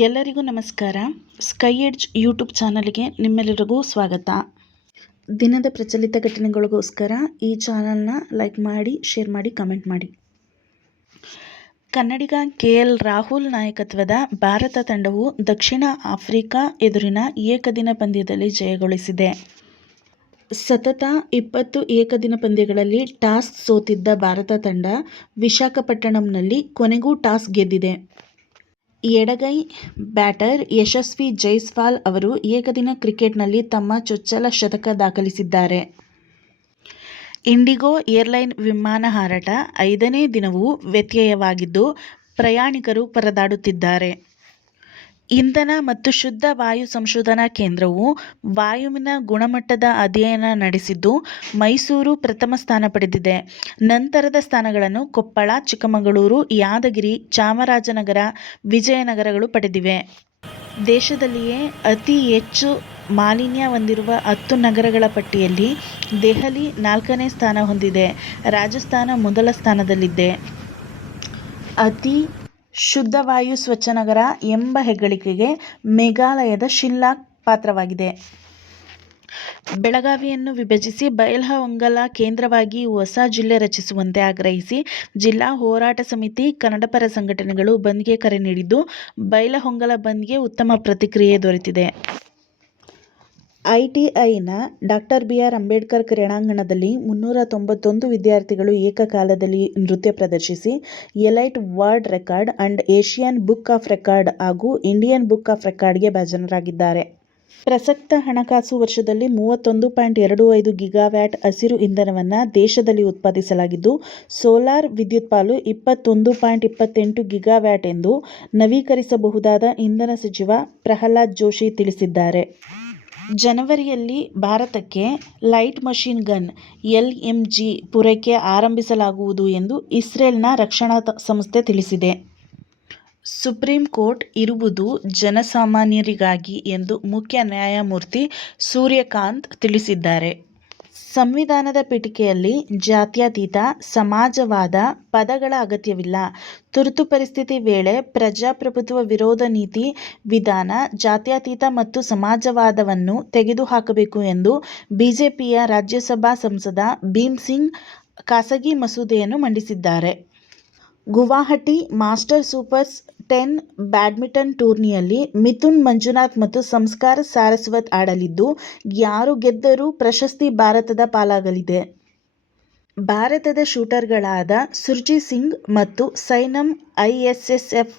ಎಲ್ಲರಿಗೂ ನಮಸ್ಕಾರ. Sky edge YouTube ಚಾನಲ್ಗೆ ನಿಮ್ಮೆಲ್ಲರಿಗೂ ಸ್ವಾಗತ. ದಿನದ ಪ್ರಚಲಿತ ಘಟನೆಗಳಿಗೋಸ್ಕರ ಈ ಚಾನಲ್ನ ಲೈಕ್ ಮಾಡಿ, ಶೇರ್ ಮಾಡಿ, ಕಮೆಂಟ್ ಮಾಡಿ. ಕನ್ನಡಿಗ KL ರಾಹುಲ್ ನಾಯಕತ್ವದ ಭಾರತ ತಂಡವು ದಕ್ಷಿಣ ಆಫ್ರಿಕಾ ಎದುರಿನ ಏಕದಿನ ಪಂದ್ಯದಲ್ಲಿ ಜಯಗಳಿಸಿದೆ. ಸತತ 20 ಏಕದಿನ ಪಂದ್ಯಗಳಲ್ಲಿ ಟಾಸ್ ಸೋತಿದ್ದ ಭಾರತ ತಂಡ ವಿಶಾಖಪಟ್ಟಣಂನಲ್ಲಿ ಕೊನೆಗೂ ಟಾಸ್ ಗೆದ್ದಿದೆ. ಎಡಗೈ ಬ್ಯಾಟರ್ ಯಶಸ್ವಿ ಜೈಸ್ವಾಲ್ ಅವರು ಏಕದಿನ ಕ್ರಿಕೆಟ್ನಲ್ಲಿ ತಮ್ಮ ಚೊಚ್ಚಲ ಶತಕ ದಾಖಲಿಸಿದ್ದಾರೆ. ಇಂಡಿಗೋ ಏರ್ಲೈನ್ ವಿಮಾನ ಹಾರಾಟ 5ನೇ ದಿನವೂ ವ್ಯತ್ಯಯವಾಗಿದ್ದು, ಪ್ರಯಾಣಿಕರು ಪರದಾಡುತ್ತಿದ್ದಾರೆ. ಇಂಧನ ಮತ್ತು ಶುದ್ಧ ವಾಯು ಸಂಶೋಧನಾ ಕೇಂದ್ರವು ವಾಯುವಿನ ಗುಣಮಟ್ಟದ ಅಧ್ಯಯನ ನಡೆಸಿದ್ದು, ಮೈಸೂರು ಪ್ರಥಮ ಸ್ಥಾನ ಪಡೆದಿದೆ. ನಂತರದ ಸ್ಥಾನಗಳನ್ನು ಕೊಪ್ಪಳ, ಚಿಕ್ಕಮಗಳೂರು, ಯಾದಗಿರಿ, ಚಾಮರಾಜನಗರ, ವಿಜಯನಗರಗಳು ಪಡೆದಿವೆ. ದೇಶದಲ್ಲಿಯೇ ಅತಿ ಹೆಚ್ಚು ಮಾಲಿನ್ಯ ಹೊಂದಿರುವ 10 ನಗರಗಳ ಪಟ್ಟಿಯಲ್ಲಿ ದೆಹಲಿ 4ನೇ ಸ್ಥಾನ ಹೊಂದಿದೆ. ರಾಜಸ್ಥಾನ ಮೊದಲ ಸ್ಥಾನದಲ್ಲಿದೆ. ಅತಿ ಶುದ್ಧ ವಾಯು ಸ್ವಚ್ಛ ನಗರ ಎಂಬ ಹೆಗ್ಗಳಿಕೆಗೆ ಮೇಘಾಲಯದ ಶಿಲ್ಲಾಂಗ್ ಪಾತ್ರವಾಗಿದೆ. ಬೆಳಗಾವಿಯನ್ನು ವಿಭಜಿಸಿ ಬೈಲಹೊಂಗಲ ಕೇಂದ್ರವಾಗಿ ಹೊಸ ಜಿಲ್ಲೆ ರಚಿಸುವಂತೆ ಆಗ್ರಹಿಸಿ ಜಿಲ್ಲಾ ಹೋರಾಟ ಸಮಿತಿ, ಕನ್ನಡಪರ ಸಂಘಟನೆಗಳು ಬಂದ್ಗೆ ಕರೆ ನೀಡಿದ್ದು, ಬೈಲಹೊಂಗಲ ಬಂದ್ಗೆ ಉತ್ತಮ ಪ್ರತಿಕ್ರಿಯೆ ದೊರೆತಿದೆ. ಐಟಿಐನ ಡಾ. ಬಿ.ಆರ್. ಅಂಬೇಡ್ಕರ್ ಕ್ರೀಡಾಂಗಣದಲ್ಲಿ 391 ವಿದ್ಯಾರ್ಥಿಗಳು ಏಕಕಾಲದಲ್ಲಿ ನೃತ್ಯ ಪ್ರದರ್ಶಿಸಿ elite world record and Asian book of record ಹಾಗೂ ಇಂಡಿಯನ್ ಬುಕ್ ಆಫ್ ರೆಕಾರ್ಡ್ಗೆ ಭಾಜನರಾಗಿದ್ದಾರೆ. ಪ್ರಸಕ್ತ ಹಣಕಾಸು ವರ್ಷದಲ್ಲಿ 31.25 ಗಿಗಾವ್ಯಾಟ್ ಹಸಿರು ಇಂಧನವನ್ನು ದೇಶದಲ್ಲಿ ಉತ್ಪಾದಿಸಲಾಗಿದ್ದು, ಸೋಲಾರ್ ವಿದ್ಯುತ್ ಪಾಲು 21.28 ಗಿಗಾವ್ಯಾಟ್ ಎಂದು ನವೀಕರಿಸಬಹುದಾದ ಇಂಧನ ಸಚಿವ ಪ್ರಹ್ಲಾದ್ ಜೋಶಿ ತಿಳಿಸಿದ್ದಾರೆ. ಜನವರಿಯಲ್ಲಿ ಭಾರತಕ್ಕೆ ಲೈಟ್ ಮಷೀನ್ ಗನ್ LMG ಪೂರೈಕೆ ಆರಂಭಿಸಲಾಗುವುದು ಎಂದು ಇಸ್ರೇಲ್ನ ರಕ್ಷಣಾ ಸಂಸ್ಥೆ ತಿಳಿಸಿದೆ. ಸುಪ್ರೀಂ ಕೋರ್ಟ್ ಇರುವುದು ಜನಸಾಮಾನ್ಯರಿಗಾಗಿ ಎಂದು ಮುಖ್ಯ ನ್ಯಾಯಮೂರ್ತಿ ಸೂರ್ಯಕಾಂತ್ ತಿಳಿಸಿದ್ದಾರೆ. ಸಂವಿಧಾನದ ಪೀಠಿಕೆಯಲ್ಲಿ ಜಾತ್ಯತೀತ, ಸಮಾಜವಾದ ಪದಗಳ ಅಗತ್ಯವಿಲ್ಲ. ತುರ್ತು ಪರಿಸ್ಥಿತಿ ವೇಳೆ ಪ್ರಜಾಪ್ರಭುತ್ವ ವಿರೋಧ ನೀತಿ ವಿಧಾನ, ಜಾತ್ಯತೀತ ಮತ್ತು ಸಮಾಜವಾದವನ್ನು ತೆಗೆದುಹಾಕಬೇಕು ಎಂದು ಬಿಜೆಪಿಯ ರಾಜ್ಯಸಭಾ ಸಂಸದ ಭೀಮ್ ಸಿಂಗ್ ಖಾಸಗಿ ಮಸೂದೆಯನ್ನು ಮಂಡಿಸಿದ್ದಾರೆ. ಗುವಾಹಟಿ ಮಾಸ್ಟರ್ ಸೂಪರ್ 10 ಬ್ಯಾಡ್ಮಿಂಟನ್ ಟೂರ್ನಿಯಲ್ಲಿ ಮಿಥುನ್ ಮಂಜುನಾಥ್ ಮತ್ತು ಸಂಸ್ಕಾರ್ ಸಾರಸ್ವತ್ ಆಡಲಿದ್ದು, ಯಾರು ಗೆದ್ದರೂ ಪ್ರಶಸ್ತಿ ಭಾರತದ ಪಾಲಾಗಲಿದೆ. ಭಾರತದ ಶೂಟರ್ಗಳಾದ ಸುರ್ಜೀತ್ ಸಿಂಗ್ ಮತ್ತು ಸೈನಮ್ ISSF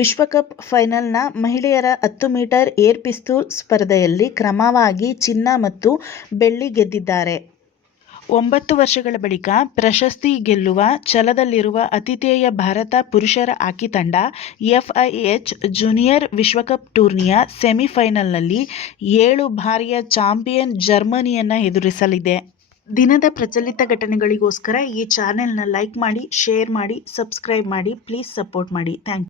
ವಿಶ್ವಕಪ್ ಫೈನಲ್ನ ಮಹಿಳೆಯರ 10 ಮೀಟರ್ ಏರ್ ಪಿಸ್ತೂಲ್ ಸ್ಪರ್ಧೆಯಲ್ಲಿ ಕ್ರಮವಾಗಿ ಚಿನ್ನ ಮತ್ತು ಬೆಳ್ಳಿ ಗೆದ್ದಿದ್ದಾರೆ. 9 ವರ್ಷಗಳ ಬಳಿಕ ಪ್ರಶಸ್ತಿ ಗೆಲ್ಲುವ ಛಲದಲ್ಲಿರುವ ಆತಿಥೇಯ ಭಾರತ ಪುರುಷರ ಹಾಕಿ ತಂಡ FIH ಜೂನಿಯರ್ ವಿಶ್ವಕಪ್ ಟೂರ್ನಿಯ ಸೆಮಿಫೈನಲ್ನಲ್ಲಿ 7 ಬಾರಿಯ ಚಾಂಪಿಯನ್ ಜರ್ಮನಿಯನ್ನು ಎದುರಿಸಲಿದೆ. ದಿನದ ಪ್ರಚಲಿತ ಘಟನೆಗಳಿಗೋಸ್ಕರ ಈ ಚಾನೆಲ್ನ ಲೈಕ್ ಮಾಡಿ, ಶೇರ್ ಮಾಡಿ, ಸಬ್ಸ್ಕ್ರೈಬ್ ಮಾಡಿ. ಪ್ಲೀಸ್ ಸಪೋರ್ಟ್ ಮಾಡಿ. Thank you.